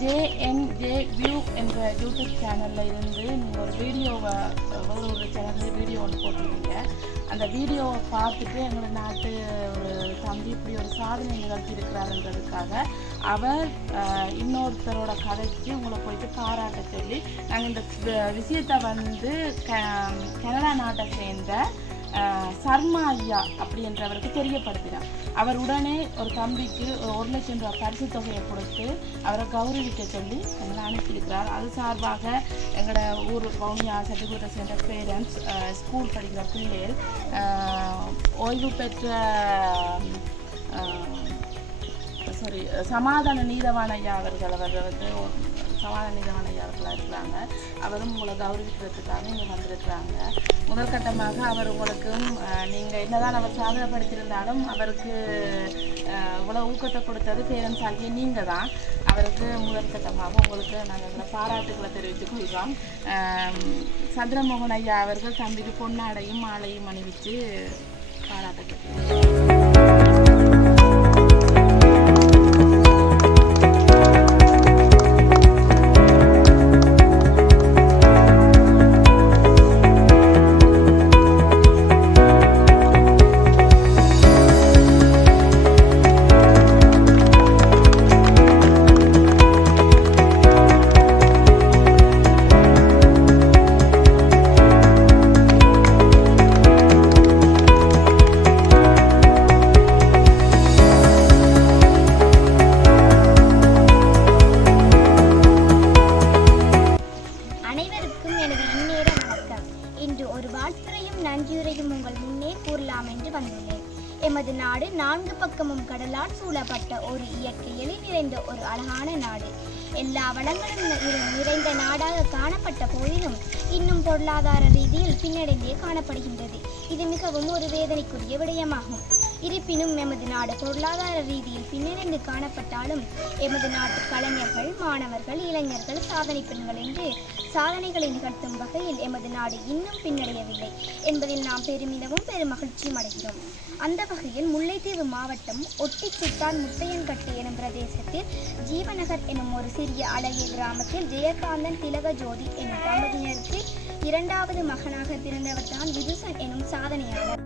JNJ view என்ற YouTube சேனலில் இருந்து நீங்கள் ஒரு வீடியோவை ஒரு சேனலில் வீடியோ ஒன்று போட்டிருக்கீங்க. அந்த வீடியோவை பார்த்துட்டு எங்களோட நாட்டு ஒரு தம்பி இப்படி ஒரு சாதனை நிகழ்த்தி இருக்கிறாருன்றதுக்காக அவர் இன்னொருத்தரோட கதைக்கு உங்களை போயிட்டு பாராட்ட சொல்லி நாங்கள் இந்த விஷயத்தை வந்து கனடா நாட்டை சேர்ந்த சர்மா ஐயா அப்படின்றவருக்கு தெரியப்படுத்தினார். அவர் உடனே ஒரு தம்பிக்கு ஒரு லட்சம் ரூபாய் பரிசு தொகையை கொடுத்து அவரை கௌரவிக்க சொல்லி எங்களை அனுப்பியிருக்கிறார். அது சார்பாக எங்களோட ஊர் வவுனியா சர்டிஃபிகேட்டை சேர்ந்த பேரண்ட்ஸ், ஸ்கூல் படிக்கிற பிள்ளைகள், ஓய்வு பெற்ற சமாதான நீதவான் ஐயா அவர்கள் வந்து சமாதான நீதவான் ஐயா அவர்களாக இருக்கிறாங்க. அவரும் உங்களை கௌரவிக்கிறதுக்காக இங்கே வந்திருக்கிறாங்க. முதல் கட்டமாக அவர் உங்களுக்கும் நீங்கள் என்னதான் அவர் சாதனைப்படுத்தியிருந்தாலும் அவருக்கு இவ்வளோ ஊக்கத்தை கொடுத்தது பேரண்ட்ஸ் ஆகிய நீங்கள் தான். அவருக்கு முதல் கட்டமாக உங்களுக்கு நாங்கள் இதில் பாராட்டுக்களை தெரிவித்துக் கொள்கிறோம். சந்திரமோகன் ஐயா அவர்கள் தம்பிக்கு பொன்னாடையும் மாலையும் அணிவித்து பாராட்டுக்கள். நன்றியுரையும் உங்கள் முன்னே கூறலாம் என்று வந்துள்ளேன். எமது நாடு 4 பக்கமும் கடலால் சூழப்பட்ட ஒரு இயற்கையில் நிறைந்த ஒரு அழகான நாடு. எல்லா வளங்களும் நிறைந்த நாடாக காணப்பட்ட போதிலும் இன்னும் பொருளாதார ரீதியில் பின்னடைந்தே காணப்படுகின்றது. இது மிகவும் ஒரு வேதனைக்குரிய விடயமாகும். இருப்பினும் எமது நாடு பொருளாதார ரீதியில் பின்னடைந்து காணப்பட்டாலும் எமது நாட்டு கலைஞர்கள், மாணவர்கள், இளைஞர்கள், சாதனை பெண்கள் என்று சாதனைகளை நிகழ்த்தும் வகையில் எமது நாடு இன்னும் பின்னடையவில்லை என்பதில் நாம் பெருமிதமும் பெருமகிழ்ச்சியும் அடைகிறோம். அந்த வகையில் முல்லைத்தீவு மாவட்டம் ஒட்டிச்சுட்டான் முத்தையன்கட்டு எனும் பிரதேசத்தில் ஜீவநகர் எனும் ஒரு சிறிய அழகிய கிராமத்தில் ஜெயகாந்தன் திலக ஜோதி எனும் தம்பதியினருக்கு 2வது மகனாக பிறந்தவர் தான் விதுசன் எனும் சாதனையாளர்.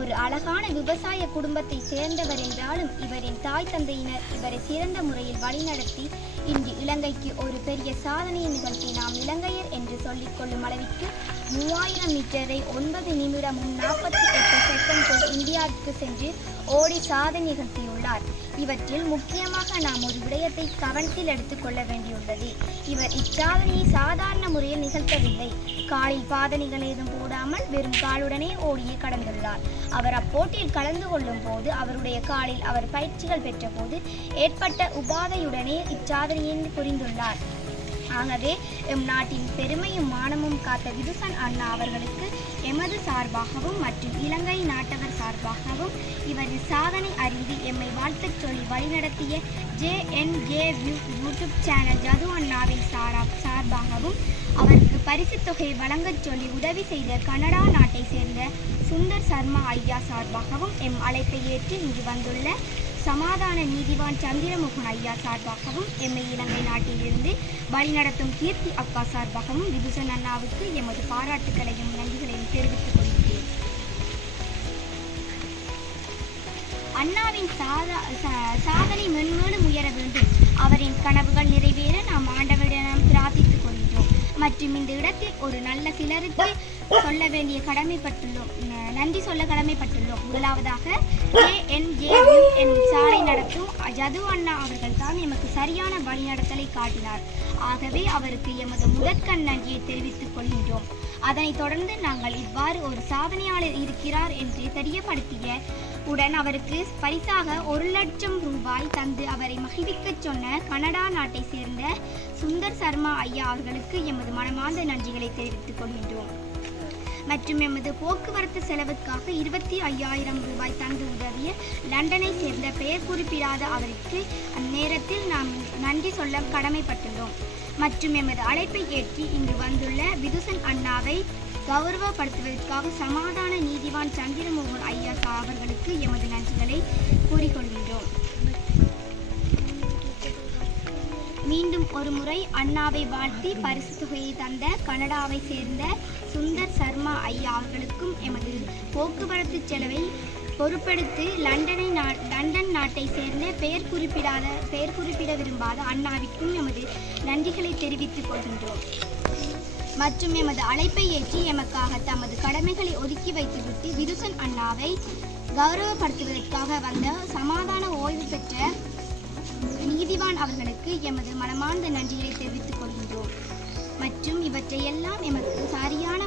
ஒரு அழகான விவசாய குடும்பத்தை சேர்ந்தவர் என்றாலும் இவரின் தாய் தந்தையினர் இவரை சிறந்த முறையில் வழிநடத்தி இன்று இலங்கைக்கு ஒரு பெரிய சாதனையை நிகழ்த்தி நாம் இலங்கையர் என்று சொல்லிக் கொள்ளும் அளவிற்கு 3000 மீட்டரை 9 நிமிடமும் 48 செகண்ட் இந்தியாவுக்கு சென்று ஓடி சாதனை நிகழ்த்தியுள்ளார். இவற்றில் முக்கியமாக நாம் ஒரு விடயத்தை கவனத்தில் எடுத்துக்கொள்ள வேண்டியுள்ளது. இவர் இச்சாதனையை சாதாரண முறையில் நிகழ்த்தவில்லை. காலில் பாதணிகள் ஏதும் போடாமல் வெறும் காலுடனே ஓடியே கடந்துள்ளார். அவர் அப்போட்டியில் கலந்து கொள்ளும் போது அவருடைய காலில் அவர் பயிற்சிகள் பெற்ற போது ஏற்பட்ட உபாதையுடனே இச்சாதனையை புரிந்துள்ளார். ஆகவே எம் நாட்டின் பெருமையும் மானமும் காத்த விதுசன் அண்ணா அவர்களுக்கு எமது சார்பாகவும் மற்றும் இலங்கை நாட்டவர் சார்பாகவும் இவரின் சாதனை அறிந்து எம்மை வாழ்த்துச் சொல்லி வழிநடத்திய JNJ வியூ யூடியூப் சேனல் ஜது அண்ணாவின் சார்பாகவும் அவருக்கு பரிசு தொகை வழங்கச் சொல்லி உதவி செய்த கனடா நாட்டை சேர்ந்த சுந்தர் சர்மா ஐயா சார்பாகவும் எம் அழைப்பை ஏற்று இங்கு வந்துள்ள சமாதான நீதிவான் சந்திரமோகன் ஐயா சார்பாகவும் எம்மை இலங்கை நாட்டிலிருந்து வழிநடத்தும் கீர்த்தி அக்கா சார்பாகவும் விதுசன் அண்ணாவுக்கு எமது பாராட்டுகளையும் நன்றிகளையும் தெரிவித்துக் கொள்கிறேன். அண்ணாவின் சாதனை மென்மேலும் உயர வேண்டும். அவரின் கனவுகள் நிறைவேற நாம் ஆண்டவரிடம் பிரார்த்தித்துக் கொள்கிறோம். மற்றும் இந்த இடத்தில் ஒரு நல்ல சிலருக்கு சொல்ல வேண்டிய நன்றி சொல்ல கடமைப்பட்டுள்ளோம். முதலாவதாக JNJ எனும் சாலை நடத்தும் ஜது அண்ணா அவர்கள் தான் எமக்கு சரியான வழிநடத்தலை காட்டினார். ஆகவே அவருக்கு எமது முதற்கண் நன்றியை தெரிவித்துக் கொள்கின்றோம். அதனைத் தொடர்ந்து நாங்கள் இவ்வாறு ஒரு சாதனையாளர் இருக்கிறார் என்று தெரியப்படுத்திய உடன் அவருக்கு பரிசாக 1,00,000 ரூபாய் தந்து அவரை மகிழ்விக்கச் சொன்ன கனடா நாட்டை சேர்ந்த சுந்தர் சர்மா ஐயா அவர்களுக்கு எமது மனமார்ந்த நன்றிகளை தெரிவித்துக் கொள்கின்றோம். மற்றும் எமது போக்குவரத்து செலவுக்காக 25,000 ரூபாய் தந்து உதவிய லண்டனை சேர்ந்த பெயர் குறிப்பிடாத அவருக்கு அந்நேரத்தில் நாம் நன்றி சொல்ல கடமைப்பட்டுள்ளோம். மற்றும் எமது அழைப்பை ஏற்றி இங்கு வந்துள்ள விதுசன் அண்ணாவை கௌரவப்படுத்துவதற்காக சமாதான நீதிவான் சந்திரமோகன் ஐயா அவர்களுக்கு எமது நன்றிகளை கூறிக்கொள்கின்றோம். மீண்டும் ஒரு முறை அண்ணாவை வாழ்த்தி பரிசு தொகையை தந்த கனடாவை சேர்ந்த சுந்தர் சர்மா ஐயா அவர்களுக்கும் எமது போக்குவரத்து செலவை பொறுப்பெடுத்து லண்டன் நாட்டை சேர்ந்த பெயர் குறிப்பிட விரும்பாத அண்ணாவிற்கும் எமது நன்றிகளை தெரிவித்துக் கொள்கின்றோம். மற்றும் எமது அழைப்பை ஏற்றி எமக்காக தமது கடமைகளை ஒதுக்கி வைத்துவிட்டு விதுசன் அண்ணாவை கௌரவப்படுத்துவதற்காக வந்த சமாதான ஓய்வு பெற்ற நீதிவான் அவர்களுக்கு எமது மனமார்ந்த நன்றிகளை தெரிவித்துக் கொள்கின்றோம். மற்றும் இவற்றையெல்லாம் எமக்கு சரியான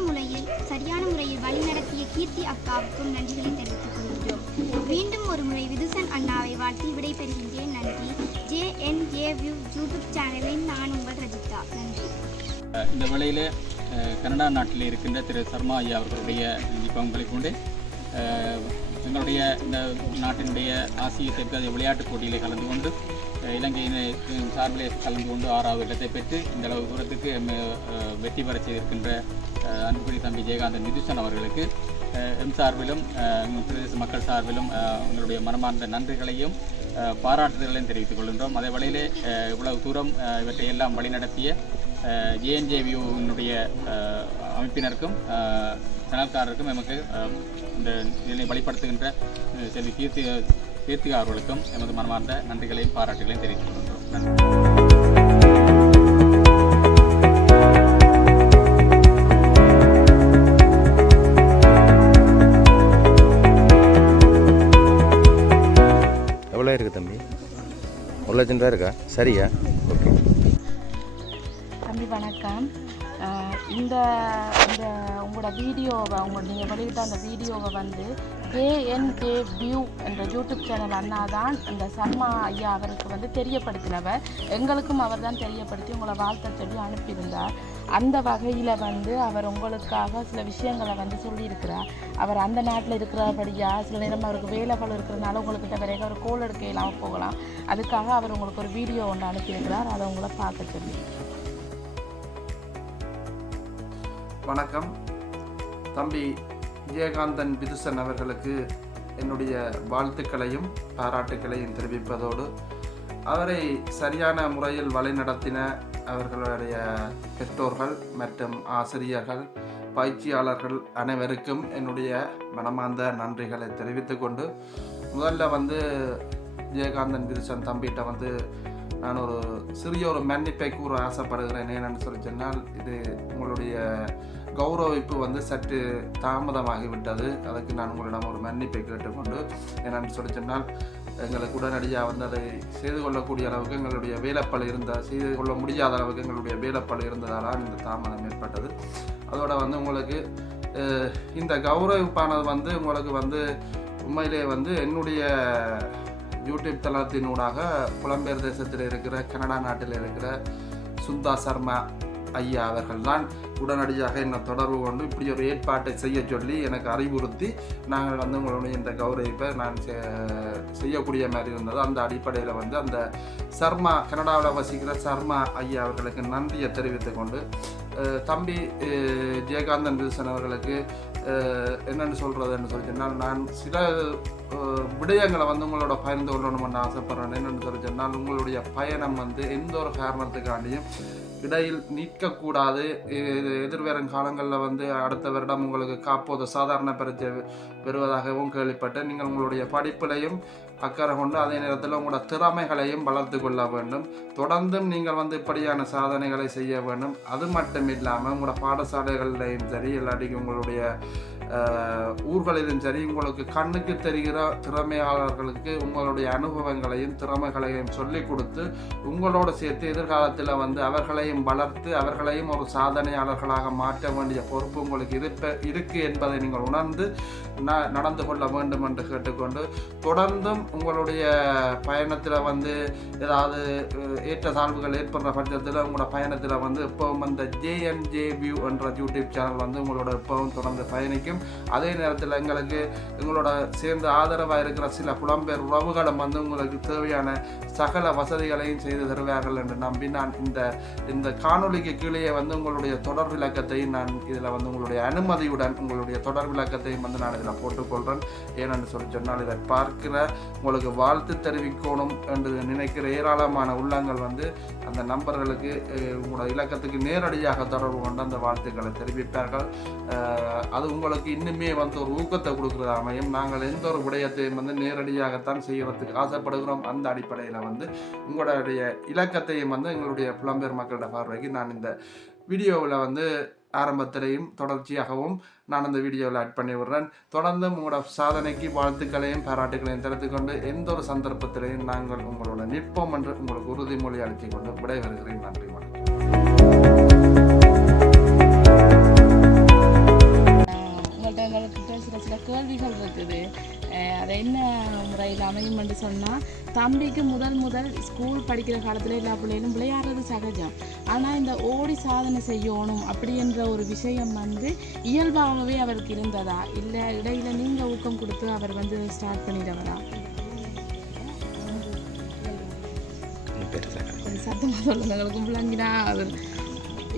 முறையில் வழிநடத்திய கீர்த்தி அக்காவுக்கும் நன்றிகளை தெரிவித்துக் கொள்கின்றோம். மீண்டும் ஒரு முறை விதுசன் அண்ணாவை வாழ்த்தி விடைபெறுகின்றேன். நன்றி. JNA View யூடியூப் சேனலில் நான் உங்கள் ரஜிதா. நன்றி. இந்த வேளையில் கனடா நாட்டில் இருக்கின்ற திரு சர்மா ஐயா அவர்களுடைய பங்களை கொண்டு எங்களுடைய இந்த நாட்டினுடைய ஆசிய தெற்காசிய விளையாட்டுப் போட்டியிலே கலந்து கொண்டு இலங்கையின் சார்பிலே கலந்து கொண்டு 6வது இடத்தை பெற்று இந்த அளவு தூரத்துக்கு வெற்றி பெற செய்திருக்கின்ற அன்புக்குடி தம்பி ஜெயகாந்தன் விதுசன் அவர்களுக்கு எம் சார்பிலும் பிரதேச மக்கள் சார்பிலும் உங்களுடைய மனமார்ந்த நன்றிகளையும் பாராட்டுதல்களையும் தெரிவித்துக் கொள்கின்றோம். அதே வேளையிலே இவ்வளவு தூரம் இவற்றை எல்லாம் வழிநடத்திய JNA வியூவினுடைய அமைப்பினருக்கும் சேனல்காரருக்கும் எமக்கு இந்த இதனை வழிபடுத்துகின்ற செல்வி கீர்த்திகா அவர்களுக்கும் எமது மனமார்ந்த நன்றிகளையும் பாராட்டுகளையும் தெரிவித்துக் கொள்கின்றோம். நன்றி. எவ்வளோ இருக்குது தம்பி? 1,00,000 ரூபா இருக்கா? சரியா? ஓகே தம்பி வணக்கம். இந்த உங்களோட வீடியோவை நீங்கள் வெளியிட்ட அந்த வீடியோவை JNA View என்ற யூடியூப் சேனல் அண்ணா தான் இந்த சர்மா ஐயா அவருக்கு தெரியப்படுத்தினவர். எங்களுக்கும் அவர் தான் தெரியப்படுத்தி உங்களை வாழ்த்த சொல்லி அனுப்பியிருந்தார். அந்த வகையில் அவர் உங்களுக்காக சில விஷயங்களை சொல்லியிருக்கிறார். அவர் அந்த நாட்டில் இருக்கிறபடியா சில நேரம் அவருக்கு வேலைகள் இருக்கிறதுனால உங்கள்கிட்ட வரைக்கும் அவர் கோல் எடுக்க இல்லாமல் போகலாம். அதுக்காக அவர் உங்களுக்கு ஒரு வீடியோ ஒன்று அனுப்பியிருக்கிறார். அதை உங்களை பார்க்க சொல்லி. வணக்கம். தம்பி ஜெயகாந்தன் விதுசன் அவர்களுக்கு என்னுடைய வாழ்த்துக்களையும் பாராட்டுக்களையும் தெரிவிப்பதோடு அவரை சரியான முறையில் வழிநடத்தின அவர்களுடைய பெற்றோர்கள் மற்றும் ஆசிரியர்கள் பயிற்சியாளர்கள் அனைவருக்கும் என்னுடைய மனமார்ந்த நன்றிகளை தெரிவித்து கொண்டு முதல்ல ஜெயகாந்தன் விதுசன் தம்பிகிட்ட நான் ஒரு சிறிய மன்னிப்பை கூற ஆசைப்படுகிறேன். என்னென்னு சொல்லி சொன்னால் இது உங்களுடைய கௌரவிப்பு சற்று தாமதமாகிவிட்டது. அதுக்கு நான் உங்களிடம் ஒரு மன்னிப்பை கேட்டுக்கொண்டு என்னென்னு சொல்லி சொன்னால் எங்களுக்கு உடனடியாக அதை செய்து கொள்ளக்கூடிய அளவுக்கு எங்களுடைய வேலைப்பளு செய்து கொள்ள முடியாத அளவுக்கு எங்களுடைய வேலைப்பளு இருந்ததால் இந்த தாமதம் ஏற்பட்டது. அதோட உங்களுக்கு இந்த கௌரவிப்பானது உங்களுக்கு உண்மையிலே என்னுடைய யூடியூப் தளத்தினூடாக புலம்பெயர் தேசத்தில் இருக்கிற கனடா நாட்டில் இருக்கிற சுந்தர் சர்மா ஐயா அவர்கள் தான் உடனடியாக என்னை தொடர்பு கொண்டு இப்படி ஒரு ஏற்பாட்டை செய்ய சொல்லி எனக்கு அறிவுறுத்தி நாங்கள் உங்களுடைய இந்த கௌரவிப்பை நான் செய்யக்கூடிய மாதிரி இருந்தது. அந்த அடிப்படையில் அந்த சர்மா கனடாவில் வசிக்கிற சர்மா ஐயா அவர்களுக்கு நன்றியை தெரிவித்துக் கொண்டு தம்பி ஜெயகாந்தன் விதுசன் அவர்களுக்கு என்னென்னு சொல்கிறதுன்னு சொல்லி சொன்னால் நான் சில விடயங்களை உங்களோட பகிர்ந்து கொள்ளணும்னு ஆசைப்படுறேன். என்னென்னு சொல்லி சொன்னால் உங்களுடைய பயணம் எந்த ஒரு காரணத்துக்காண்டியும் இடையில் நிற்கக்கூடாது. எதிர்வரும் காலங்களில் அடுத்த வருடம் உங்களுக்கு காப்போது சாதாரண பரீட்சை பெறுவதாகவும் கேள்விப்பட்டேன். நீங்கள் உங்களுடைய படிப்பிலையும் அக்கறை கொண்டு அதே நேரத்தில் உங்களோட திறமைகளையும் வளர்த்து கொள்ள வேண்டும். தொடர்ந்தும் நீங்கள் இப்படியான சாதனைகளை செய்ய வேண்டும். அது மட்டும் இல்லாமல் உங்களோட பாடசாலைகளிலையும் சரி இல்லாட்டிக்கு உங்களுடைய ஊர்களிலும் சரி உங்களுக்கு கண்ணுக்கு தெரிகிற திறமையாளர்களுக்கு உங்களுடைய அனுபவங்களையும் திறமைகளையும் சொல்லிக் கொடுத்து உங்களோட சேர்த்து எதிர்காலத்தில் அவர்களையும் வளர்த்து அவர்களையும் ஒரு சாதனையாளர்களாக மாற்ற வேண்டிய பொறுப்பு உங்களுக்கு இருக்கு என்பதை நீங்கள் உணர்ந்து நடந்து கொள்ள வேண்டும் என்று கேட்டுக்கொண்டு தொடர்ந்தும் உங்களுடைய பயணத்தில் ஏதாவது ஏற்றத்தாழ்வுகள் ஏற்படுற பட்சத்தில் உங்களோட பயணத்தில் எப்பவும் JNA View என்ற யூடியூப் சேனல் உங்களோட எப்பவும் தொடர்ந்து பயணிக்கும். கிடைக்கும். அதே நேரத்தில் எங்களோட சேர்ந்து ஆதரவாக இருக்கிற சில புலம்பெயர் உறவுகளும் உங்களுக்கு தேவையான சகல வசதிகளையும் செய்து தருவார்கள் என்று நம்பி நான் இந்த காணொலிக்கு கீழே உங்களுடைய தொடர் விளக்கத்தையும் நான் இதில் உங்களுடைய அனுமதியுடன் உங்களுடைய தொடர் விளக்கத்தையும் நான் இதில் போட்டுக்கொள்கிறேன். ஏனென்று சொன்னால் இதை பார்க்கிற உங்களுக்கு வாழ்த்து தெரிவிக்கணும் என்று நினைக்கிற ஏராளமான உள்ளங்கள் அந்த நம்பர்களுக்கு உங்களோட இலக்கத்துக்கு நேரடியாக தொடர்பு கொண்டு அந்த வாழ்த்துக்களை தெரிவிப்பார்கள். அது உங்களுக்கு இன்னுமே ஒரு ஊக்கத்தை கொடுக்குறது அமையும். நாங்கள் எந்த ஒரு விடயத்தையும் நேரடியாகத்தான் செய்யறதுக்கு ஆசைப்படுகிறோம். அந்த அடிப்படையில் உங்களுடைய இலக்கத்தையும் எங்களுடைய புலம்பெயர் மக்களோட பார்வைக்கு நான் இந்த வீடியோவில் ஆரம்பத்திலையும் தொடர்ச்சியாகவும் நான் அந்த வீடியோவில் ஆட் பண்ணி விடுறேன். தொடர்ந்து உங்களோட சாதனைக்கு வாழ்த்துக்களையும் பாராட்டுகளையும் தெரிவித்துக்கொண்டு எந்த ஒரு சந்தர்ப்பத்திலையும் நாங்கள் உங்களோட நிற்போம் என்று உங்களுக்கு உறுதிமொழி அளித்துக் கொண்டு விடைபெறுகிறேன். நன்றி, வணக்கம். சில கேள்விகள் இருக்குது. அதை என்ன முறையில் அமையும் என்று சொன்னால், தம்பிக்கு முதல் ஸ்கூல் படிக்கிற காலத்தில் எல்லா பிள்ளைகளும் விளையாடுறது சகஜம். ஆனால் இந்த ஓடி சாதனை செய்யணும் அப்படின்ற ஒரு விஷயம் இயல்பாகவே அவருக்கு இருந்ததா, இல்லை இடையில நீங்கள் ஊக்கம் கொடுத்து அவர் ஸ்டார்ட் பண்ணிடுறதா? சத்தமாக சொல்லுங்க, எங்களுக்கு பிள்ளைங்கினா அவர்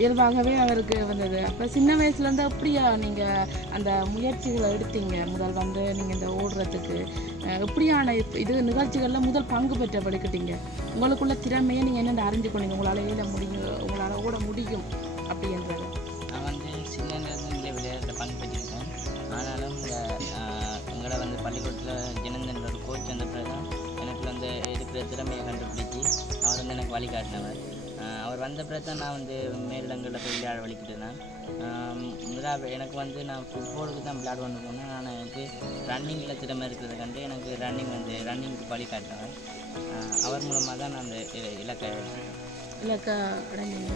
இயல்பாகவே அவருக்கு வந்தது. அப்போ சின்ன வயசுலேருந்து அப்படியா நீங்கள் அந்த முயற்சிகளை எடுத்தீங்க? முதல் நீங்கள் இந்த ஓடுறதுக்கு எப்படியான நிகழ்ச்சிகளில் முதல் பங்கு பெற்ற படிக்கிட்டீங்க? உங்களுக்குள்ள திறமையை நீங்கள் என்னென்ன அறிஞ்சு கொண்டீங்க? உங்களால் முடியும், உங்களால் ஓட முடியும் அப்படின்றது? நான் சின்ன நேரத்தில் விளையாட்டில் பங்கு பெற்றிருக்கேன். ஆனாலும் எங்களை பள்ளிக்கூடத்தில் ஜனந்தன் ஒரு கோச் வந்த பிறகு தான் எனக்கு இருக்கிற திறமையை கண்டுபிடிச்சி அவர் எனக்கு வழிகாட்டினவர். அவர் வந்த பிறகு தான் நான் மேலிடங்களில் போய் விளையாட வலிக்கிட்டேன். எனக்கு நான் ஃபுட்பாலுக்கு தான் விளையாட வந்து போனேன். நான் எனக்கு ரன்னிங்கில் திறமை இருக்கிறத கண்டு எனக்கு ரன்னிங்க்கு வழிகாட்டினவர். அவர் மூலமாக தான் நான் அந்த இலக்க அடைஞ்சிங்க.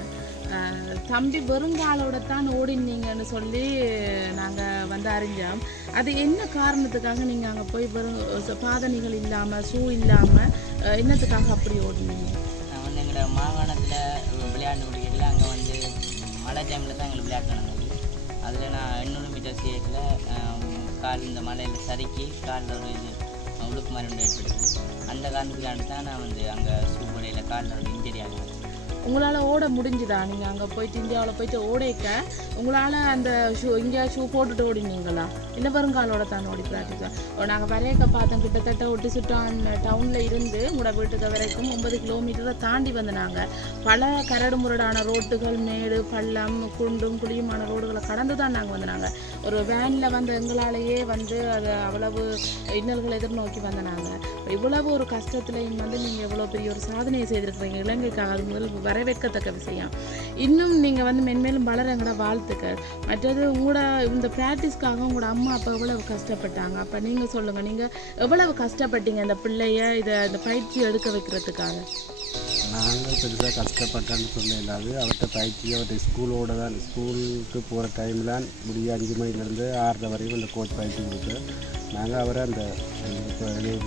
தம்பி வருங்காலோட தான் ஓடினீங்கன்னு சொல்லி நாங்கள் அறிஞ்சோம். அது என்ன காரணத்துக்காக நீங்கள் அங்கே போய் பாதணிகள் இல்லாமல் ஷூ இல்லாமல் என்னத்துக்காக அப்படி ஓடினீங்க? நான் எங்களோட மாகாணத்தில் விளையாண்டு முடியல. அங்கே மழை டைமில் தான் எங்களுக்கு விளையாட்டு நடந்தது. அதில் நான் 800 மீட்டர் சீட்டில் கால் இந்த மலையில் சறுக்கி காலில் ஒரு உழுப்பு மாதிரி ஒன்று ஏற்படுது. அந்த காரணத்துக்காண்டி தான் நான் அங்கே சூப்படையில் காலில் ஒரு இன்ஜரி ஆகும். உங்களால் ஓட முடிஞ்சுதா? நீங்கள் அங்கே போயிட்டு இந்தியாவில் போயிட்டு ஓடைக்க உங்களால் அந்த இங்கே ஷூ போட்டுட்டு ஓடினீங்களா, இல்லை வருங்காலோட தான் ஓடி ப்ராக்டிஸாக? நாங்கள் வரையக்க பார்த்தோம், கிட்டத்தட்ட ஒட்டி சுட்டான் டவுனில் இருந்து உங்களோட வீட்டுக்கு வரைக்கும் 9 கிலோமீட்டரை தாண்டி நாங்கள் பல கரடு முரடான ரோட்டுகள், மேடு பள்ளம் குண்டும் குழியுமான ரோடுகளை கடந்து தான் நாங்கள் நாங்கள் ஒரு வேனில் எங்களாலேயே அது அவ்வளவு இன்னல்களை எதிர்நோக்கி நாங்கள் இவ்வளவு ஒரு கஷ்டத்துலையும் நீங்கள் எவ்வளோ பெரிய ஒரு சாதனையை செய்திருக்கிறீங்க இலங்கைக்காக. அது முதல் வரவேற்கத்தக்க விஷயம். இன்னும் நீங்கள் மென்மேலும் வளர எங்களோட வாழ்த்துக்கள். மற்றது உங்களோட இந்த ப்ராக்டிஸ்க்காக உங்களோட அம்மா அப்பா எவ்வளவு கஷ்டப்பட்டாங்க? அப்போ நீங்கள் சொல்லுங்கள், நீங்கள் எவ்வளவு கஷ்டப்பட்டீங்க அந்த பிள்ளைய இந்த பயிற்சி எடுக்க வைக்கிறதுக்காக? நாங்கள் பெருசாக கஷ்டப்பட்டேன்னு சொல்ல இல்லாது அவர்கிட்ட பயிற்சி அவர்கிட்ட ஸ்கூலுக்கு போகிற டைமில் முடிய 5 மணிலேருந்து 6:30 வரைக்கும் அந்த கோச் பயிற்சி கொடுத்து நாங்கள் அவரை அந்த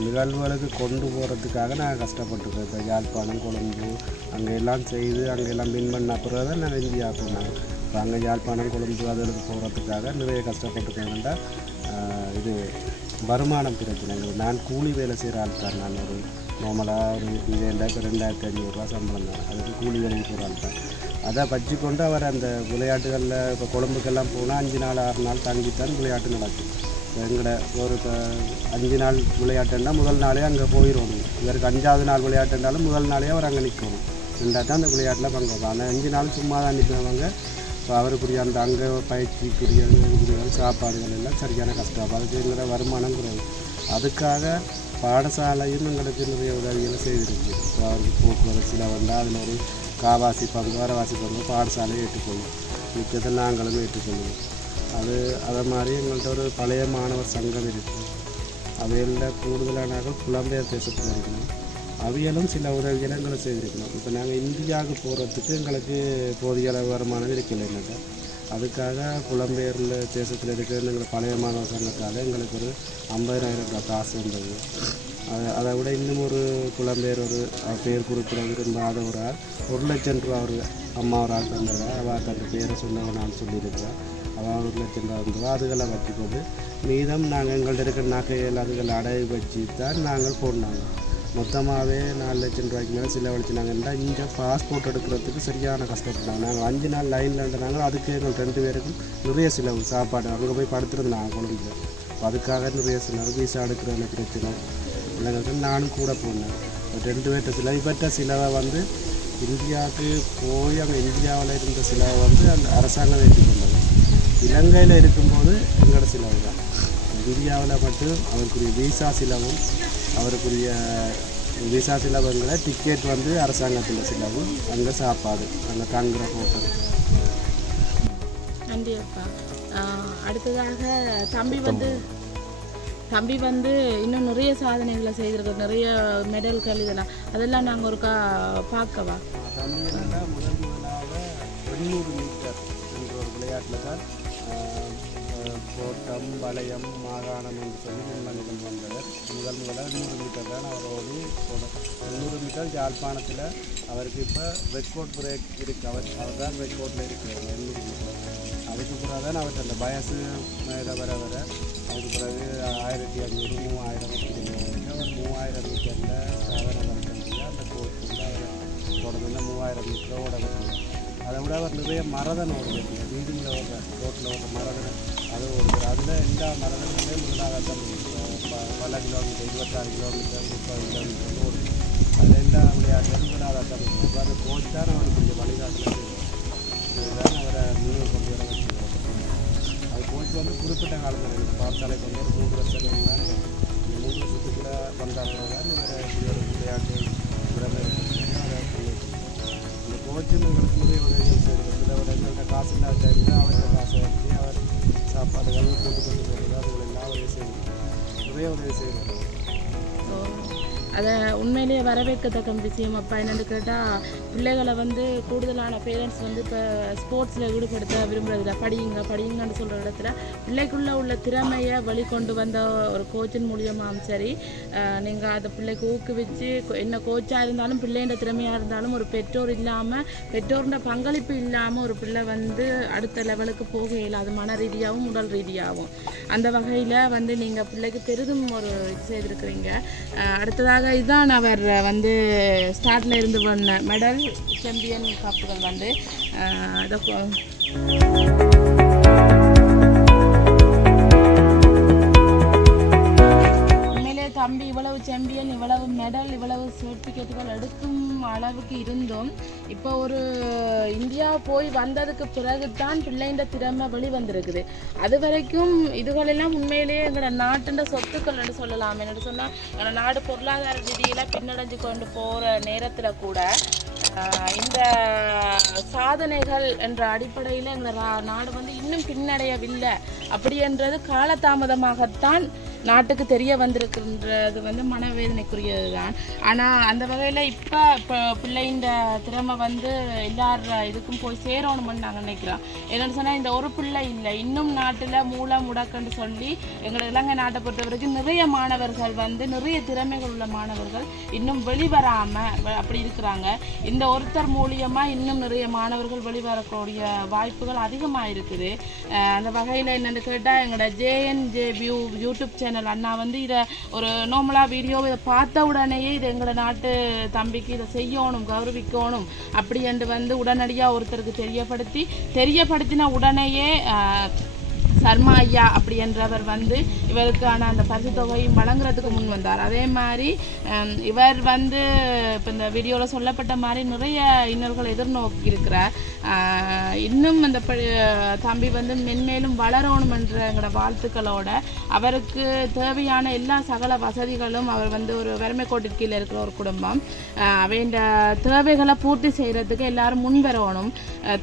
நிகழ்வுகளுக்கு கொண்டு போகிறதுக்காக நாங்கள் கஷ்டப்பட்டுருக்கோம். இப்போ யாழ்ப்பாணம், கொழும்பு அங்கெல்லாம் செய்து அங்கெல்லாம் வின் பண்ண பிறகு தான் நான் இந்தியா போனாங்க. இப்போ அங்கே யாழ்ப்பாணம், கொழும்பு அதுகளுக்கு போகிறதுக்காக நிறைய கஷ்டப்பட்டுருக்கேன்டா. இது வருமானம் பிரச்சனை. நான் கூலி வேலை செய்கிற ஆள் தான். நான் ஒரு நார்மலாக ஒரு இது 2500 ரூபா சம்பளம் தான். அதுக்கு கூலி வேலைக்கு போகிற ஆள் தான். அதை வச்சுக்கொண்டு அவர் அந்த விளையாட்டுகளில் இப்போ கொழும்புக்கெல்லாம் போனால் 5 நாள் 6 நாள் தங்கித்தான் விளையாட்டு நடக்கும். எங்களோட ஒரு 5 நாள் விளையாட்டுன்னா முதல் நாளே அங்கே போயிடணும். இவருக்கு 5ஆவது நாள் விளையாட்டுனாலும் முதல் நாளே அவர் அங்கே நிற்கணும். ரெண்டாவது தான் அந்த விளையாட்டில் பங்கேற்கும். ஆனால் 5 நாள் சும்மா தான் நிற்கிறவங்க. இப்போ அவருக்குரிய அந்த அங்கே பயிற்சிக்குரிய சாப்பாடுகள் எல்லாம் சரியான கஷ்டம். அதுக்கு எங்களோட வருமானம் குறைவு. அதுக்காக பாடசாலையும் எங்களுக்கு நிறைய உதவிகளை செய்திருக்கு. இப்போ அவருக்கு போக்குவரத்தில் வந்தால் அதில் ஒரு காவாசி பங்கு, வரவாசி பங்கு பாடசாலையை ஏற்றுக்கொள்ளும். மிக்கத்தை நாங்களும் ஏற்றுக்கொள்ளுவோம். அதை மாதிரி எங்கள்கிட்ட ஒரு பழைய மாணவர் சங்கம் இருக்குது. அவைகளில் கூடுதலானாக புலம்பெயர் தேசத்தில் இருக்கணும். அவைகளும் சில உதவிகளை எங்களை செய்திருக்கணும். இப்போ நாங்கள் இந்தியாவுக்கு போகிறதுக்கு எங்களுக்கு போதிய அளவு வருமானம் இருக்கலை. என்னக்கா அதுக்காக புலம்பெயரில் தேசத்தில் இருக்கிற எங்கள் பழைய மாணவர் சங்கத்தால் எங்களுக்கு ஒரு 50,000 ரூபாய் காசு வந்தது. அதை விட இன்னும் ஒரு புலம்பெயர் ஒரு பேர் குறிப்பிட மாத ஒரு ஆள் 1 லட்சம் ரூபா ஒரு அம்மா ஒரு ஆள் தந்ததா அவள் அந்த பேரை சொன்னவன் நான் சொல்லியிருக்கிறேன். அதாவது 1 லட்சம் ரூபா இருந்ததோ அதுகளை வச்சுக்கொண்டு மீதம் நாங்கள் எங்கள்கிட்ட இருக்கிற நகைகள் அதுகளை அடகு வச்சு தான் நாங்கள் போனாங்க. மொத்தமாகவே 4 லட்சம் ரூபாய்க்கு மேலே செலவழிச்சு நாங்கள் இங்கே பாஸ்போர்ட் எடுக்கிறதுக்கு சரியான கஷ்டப்பட்டாங்க. நாங்கள் 5 நாள் லைனில் இருந்தனாங்க. அதுக்கு எங்கள் 2 பேருக்கும் நிறைய செலவு, சாப்பாடு அங்கே போய் படுத்துருந்தோம் கொழும்புல. அதுக்காக நிறைய செலவு, வீசா எடுக்கிற பிரச்சனை இல்லைங்க. நானும் கூட போனேன். 2 பேர்கிட்ட செலவு. இவற்ற செலவை வந்து இந்தியாவுக்கு போய் அங்கே இந்தியாவில் இருந்த செலவை வந்து அந்த அரசாங்கம் ஏற்றுக்கொண்டது. இலங்கையில் இருக்கும்போது எங்களோட செலவு தான். இந்தியாவில் மட்டும் அவருக்குரிய வீசா செலவும் அவருக்குரிய விசா செலவுங்களை டிக்கெட் வந்து அரசாங்கத்தில் செலவு, அங்கே சாப்பாடு, அங்கே தங்குற ஹோட்டல். நன்றி அப்பா. அடுத்ததாக தம்பி வந்து இன்னும் நிறைய சாதனைகளை செய்திருக்க, நிறைய மெடல்கள் இதெல்லாம் அதெல்லாம் நாங்கள் ஒருக்கா பார்க்கவா? தம்பி என்னென்னா முதலாக 800 மீட்டர் என்ற ஒரு விளையாட்டில் தான் கோட்டம், வளையம், மாகாணம் என்று சொல்லி முன்னணிகள் வந்தவர். முதலாக 800 மீட்டர் தான் அவர் ஓடி போனார். 800 மீட்டர் யாழ்ப்பாணத்தில் அவருக்கு இப்போ ரெக்கார்ட் பிரேக் இருக்குது. அவர் தான் ரெக்கார்டில் இருக்கிறார் 800 மீட்டர். அதுக்கு பிறகு தான் அவருக்கு அந்த வயசு மேலே வர அதுக்கு பிறகு 1500, 3000 அவர் 3000 மீட்டரில் சாதனை நடத்த முடியாது. அந்த கோச் வந்து அவர் தொடர்ந்து 3000 மீட்டர் ஓட வைக்கிறார். அதை விட அவர் நிறைய மரதன் ஓடுவார். வீதியில் ஓடுற ரோட்டில் ஓடுற மரதன் அது ஓடுவார். அதில் எல்லா மரதனுமே முதலாக பல கிலோமீட்டர், 26 கிலோமீட்டர், 30 கிலோமீட்டர் ஓடுது. அதில் எல்லா விளையாட்டுகளும் முதலாக தமிழ் அந்த கோச் தான் அவருக்கு வழிகாட்டில் இதுதான் அவரை முன்னூறு கொண்டு வர வச்சுருக்கோம். அது கோச் வந்து குறிப்பிட்ட காலத்தில் இருக்குது. பாடசாலைக்கு வந்து ஒரு 3 வருஷம் இருந்தால் இந்த 3 வருஷத்துக்குள்ளே வந்தால் தான் இவரை இப்படி ஒரு விளையாட்டு திறமை அதை இந்த கோச்சும் எங்களுக்கு நிறைய உதவிகள் செய்கிறது. இதில் ஒரு எங்கள்கிட்ட காசு இல்லாத டைமில் அவர்கிட்ட காசை வச்சு அவர் சாப்பாடுகள் போட்டு கொண்டு போகிறது அதுகள் எல்லாம் உதவி செய்கிறது, நிறைய உதவி செய்கிறது. அதை உண்மையிலேயே வரவேற்கத்தக்க விஷயம் அப்பா. என்னென்னு கேட்டால் பிள்ளைகளை வந்து கூடுதலான பேரண்ட்ஸ் வந்து இப்போ ஸ்போர்ட்ஸில் ஈடுபடுத்த விரும்புகிறதில்ல. படிங்கன்னு சொல்கிற இடத்துல பிள்ளைக்குள்ளே உள்ள திறமையை வெளிக்கொண்டு வந்த ஒரு கோச்சின் மூலியமாகவும் சரி, நீங்கள் அதை பிள்ளைக்கு ஊக்குவிச்சு என்ன கோச்சாக இருந்தாலும் பிள்ளைன்ற திறமையாக இருந்தாலும் ஒரு பெற்றோர் இல்லாமல், பெற்றோர்ன்ற பங்களிப்பு இல்லாமல் ஒரு பிள்ளை வந்து அடுத்த லெவலுக்கு போக இயலாது, மன ரீதியாகவும் உடல் ரீதியாகவும். அந்த வகையில் வந்து நீங்கள் பிள்ளைக்கு பெரிதும் ஒரு இது செய்திருக்கிறீங்க. அடுத்ததாக இதுதான் அவர் வந்து ஸ்டார்ட்ல இருந்து பண்ண மெடல் சாம்பியன் கப்புகள் வந்து உண்மையிலே தம்பி இவ்வளவு சாம்பியன், இவ்வளவு மெடல், இவ்வளவு சர்டிஃபிகேட்டுகள் எடுக்கும் அளவுக்கு இருந்தும் இப்போ ஒரு இந்தியா போய் வந்ததுக்கு பிறகு தான் பிள்ளைன்ற திறமை வெளிவந்திருக்குது. அது வரைக்கும் இதுகளெல்லாம் உண்மையிலேயே எங்களோட நாட்டுன்ற சொத்துக்கள் என்று சொல்லலாம். என்னென்னு சொன்னால் எங்களோட நாடு பொருளாதார ரீதியில் பின்னடைஞ்சு கொண்டு போகிற நேரத்தில் கூட இந்த சாதனைகள் என்ற அடிப்படையில் எங்களோட நாடு வந்து இன்னும் பின்னடையவில்லை அப்படின்றது காலதாமதமாகத்தான் நாட்டுக்கு தெரிய வந்திருக்குன்றது வந்து மனவேதனைக்குரியது தான். ஆனால் அந்த வகையில் இப்போ பிள்ளைன்ற திறமை வந்து எல்லார் இதுக்கும் போய் சேரணும்னு நாங்கள் நினைக்கிறோம். என்னென்னு சொன்னால் இந்த ஒரு பிள்ளை இல்லை, இன்னும் நாட்டில் மூளை முடக்குன்னு சொல்லி எங்களை இலங்கை நாட்டை பொறுத்த வரைக்கும் நிறைய மாணவர்கள் வந்து நிறைய திறமைகள் உள்ள மாணவர்கள் இன்னும் வெளிவராமல் அப்படி இருக்கிறாங்க. இந்த ஒருத்தர் மூலியமாக இன்னும் நிறைய மாணவர்கள் வெளிவரக்கூடிய வாய்ப்புகள் அதிகமாக இருக்குது. அந்த வகையில் என்னென்னு கேட்டால் எங்களோட JNJ வியூ யூடியூப் சேனல் அண்ணா வந்து இதை ஒரு நார்மலாக வீடியோவை இதை பார்த்த உடனேயே இது எங்களோட நாட்டு தம்பிக்கு இதை செய்யணும், கௌரவிக்கணும் அப்படி என்று வந்து உடனடியாக ஒருத்தருக்கு தெரியப்படுத்தின உடனேயே சர்மா ஐயா அப்படி என்றவர் வந்து இவருக்கான அந்த பரிசு தொகையும் வழங்குறதுக்கு முன் வந்தார். அதே மாதிரி இவர் வந்து இப்போ இந்த வீடியோவில் சொல்லப்பட்ட மாதிரி நிறைய இன்னொருகள் எதிர்நோக்கி இருக்கிறார். இன்னும் அந்த தம்பி வந்து மென்மேலும் வளரணும் என்ற எங்களோட வாழ்த்துக்களோட அவருக்கு தேவையான எல்லா சகல வசதிகளும், அவர் வந்து ஒரு வறுமை கோட்டிற்கு கீழே இருக்கிற ஒரு குடும்பம், அவைண்ட தேவைகளை பூர்த்தி செய்கிறதுக்கு எல்லாரும் முன் வரணும்.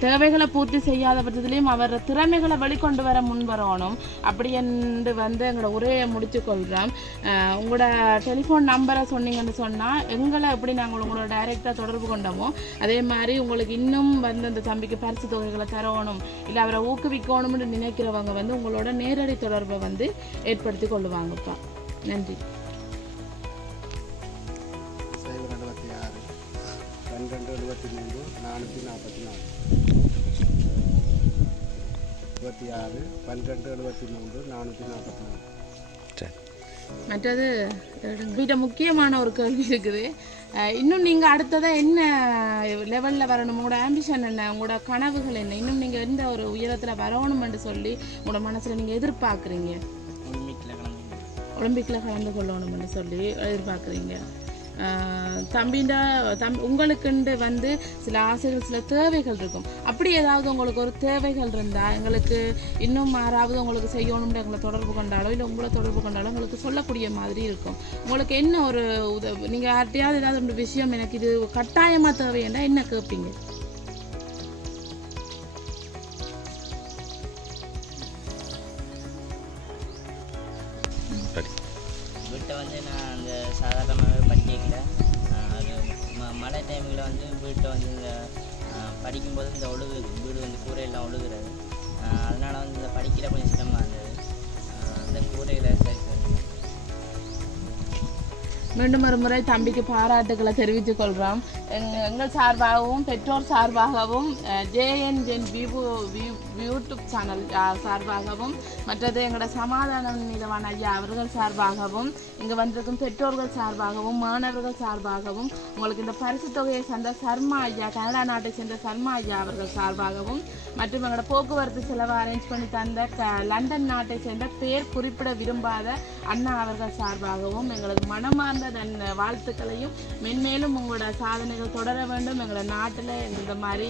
தேவைகளை பூர்த்தி செய்யாத பட்சத்துலேயும் அவர் திறமைகளை வெளிக்கொண்டு வர முன் வரணும் அப்படி என்று வந்து எங்களோட உரையை முடித்து கொள்கிறோம். உங்களோட டெலிஃபோன் நம்பரை சொன்னீங்கன்னு சொன்னால் எங்களை எப்படி நாங்கள் உங்களோட டைரெக்டாக தொடர்பு கொண்டோமோ அதே மாதிரி உங்களுக்கு இன்னும் வந்து அந்த தம்பிக்கு பரிசு தொகைகளை தரணும் இல்லை அவரை ஊக்குவிக்கணும்னு நினைக்கிறவங்க வந்து உங்களோட நேரடி தொடர்பை வந்து ஏற்படுத்தி கொள்ளுவாங்கப்பா. நன்றி. 76 12 73 444 26 12 73 444. சரி. மற்றது வீட்டை முக்கியமான ஒரு கேள்வி இருக்குது. இன்னும் நீங்கள் அடுத்ததாக என்ன லெவலில் வரணும், உங்களோட ஆம்பிஷன் என்ன, உங்களோட கனவுகள் என்ன, இன்னும் நீங்கள் எந்த ஒரு உயரத்தில் வரணும்னு சொல்லி உங்களோட மனசில் நீங்கள் எதிர்பார்க்குறீங்க? ஒலிம்பிக்கில் கலந்து கொள்ளணும்னு சொல்லி எதிர்பார்க்குறீங்க. உங்களுக்குண்டு வந்து சில ஆசைகள், சில தேவைகள் இருக்கும். அப்படி ஏதாவது உங்களுக்கு ஒரு தேவைகள் இருந்தால் எங்களுக்கு இன்னும் யாராவது உங்களுக்கு செய்யணும்னு எங்களை தொடர்பு கொண்டாலோ இல்லை உங்களை தொடர்பு கொண்டாலோ உங்களுக்கு சொல்லக்கூடிய மாதிரி இருக்கும். உங்களுக்கு என்ன ஒரு நீங்கள் யார்ட்டையாவது ஏதாவது ஒரு விஷயம் எனக்கு இது கட்டாயமாக தேவைன்னா என்ன கேட்பீங்க? வீட்டை வந்து நான் அந்த சாதாரணமாகவே படிக்கல. அது மழை டைமில் வந்து வீட்டை வந்து இந்த படிக்கும்போது இந்த வீடு வந்து கூரையெல்லாம் ஒழுகுறது. அதனால் வந்து இந்த படிக்கிற கொஞ்சம் சிரமமாக இருந்தது. அந்த கூரையில் சரி. மீண்டும் ஒரு முறை தம்பிக்கு பாராட்டுக்களை தெரிவித்துக் கொள்கிறோம். எங்கள் சார்பாகவும் பெற்றோர் சார்பாகவும் JNN யூடியூப் சேனல் சார்பாகவும் மற்றது எங்களோட சமாதான நிலவான ஐயா அவர்கள் சார்பாகவும் இங்கே வந்திருக்கும் பெற்றோர்கள் சார்பாகவும் மாணவர்கள் சார்பாகவும் உங்களுக்கு இந்த பரிசு தொகையை சேர்ந்த சர்மா ஐயா, கனடா நாட்டை சேர்ந்த சர்மா ஐயா அவர்கள் சார்பாகவும் மற்றும் எங்களோட போக்குவரத்து செலவை அரேஞ்ச் பண்ணி தந்த லண்டன் நாட்டை சேர்ந்த பேர் குறிப்பிட விரும்பாத அண்ணா அவர்கள் சார்பாகவும் எங்களுக்கு மனமார்ந்த வாழ்த்துக்களையும் மென்மேலும் உங்களோட சாதனைகள் தொடர வேண்டும். எங்களோட நாட்டில் இந்த மாதிரி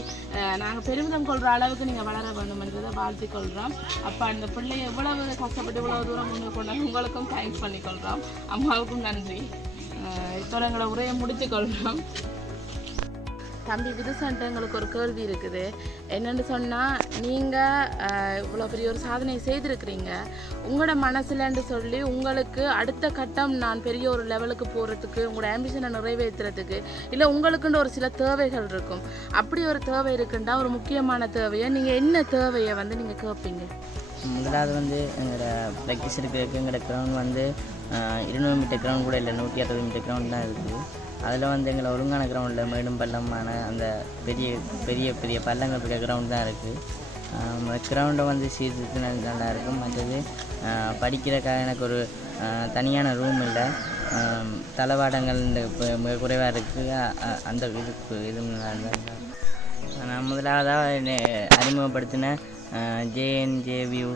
நாங்கள் பெருமிதம் கொள்கிற அளவுக்கு நீங்கள் வளர வேண்டும் என்றதை வாழ்த்திக் கொள்கிறோம். அப்போ அந்த பிள்ளையை எவ்வளவு கஷ்டப்பட்டு இவ்வளவு தூரம் முன்னே கொண்டாங்க உங்களுக்கும் தேங்க்ஸ் பண்ணிக்கொள்கிறோம். அம்மாவுக்கும் நன்றி. இப்போ எங்களை உரையை முடித்துக்கொள்கிறோம். தம்பி விதுசன்ட்டு எங்களுக்கு ஒரு கேள்வி இருக்குது. என்னென்னு சொன்னால், நீங்கள் இவ்வளோ பெரிய ஒரு சாதனை செய்திருக்கிறீங்க. உங்களோட மனசுலன்னு சொல்லி உங்களுக்கு அடுத்த கட்டம் நான் பெரிய ஒரு லெவலுக்கு போகிறதுக்கு, உங்களோட ஆம்பிஷனை நிறைவேற்றுறதுக்கு இல்லை உங்களுக்குன்னு ஒரு சில தேவைகள் இருக்கும். அப்படி ஒரு தேவை இருக்குன்னா ஒரு முக்கியமான தேவையை நீங்கள் என்ன தேவையை வந்து நீங்கள் கேட்பீங்க? முதலாவது வந்து எங்களோட ப்ராக்டிஸ் இருக்கிறதுக்கு எங்களோட கிரவுண்ட் வந்து 200 மீட்டர் கிரவுண்ட் கூட இல்லை, 160 மீட்டர் கிரவுண்ட் தான் இருக்குது. அதில் வந்து எங்களை ஒழுங்கான கிரவுண்டில் மேடும் பள்ளமான அந்த பெரிய பெரிய பெரிய பள்ளங்கள் இருக்கிற கிரவுண்ட் தான் இருக்குது. கிரவுண்டை வந்து சீர்திருத்தி நல்லா இருக்கும். மற்றது படிக்கிறதுக்காக எனக்கு ஒரு தனியான ரூம் இல்லை, தளவாடங்கள் இந்த மிக குறைவாக இருக்குது. அந்த இது நான் முதலாவதாக அறிமுகப்படுத்தின JNJView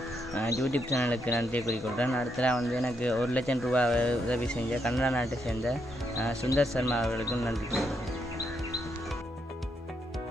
யூடியூப் சேனலுக்கு நன்றி கூறிக்கொள்கிறேன். அடுத்ததாக வந்து எனக்கு 1 லட்சம் ரூபாய் உதவி செஞ்ச கனடா நாட்டை சேர்ந்த சுந்தர் சர்மா அவர்களுக்கும் நன்றி கூறுகிறேன்.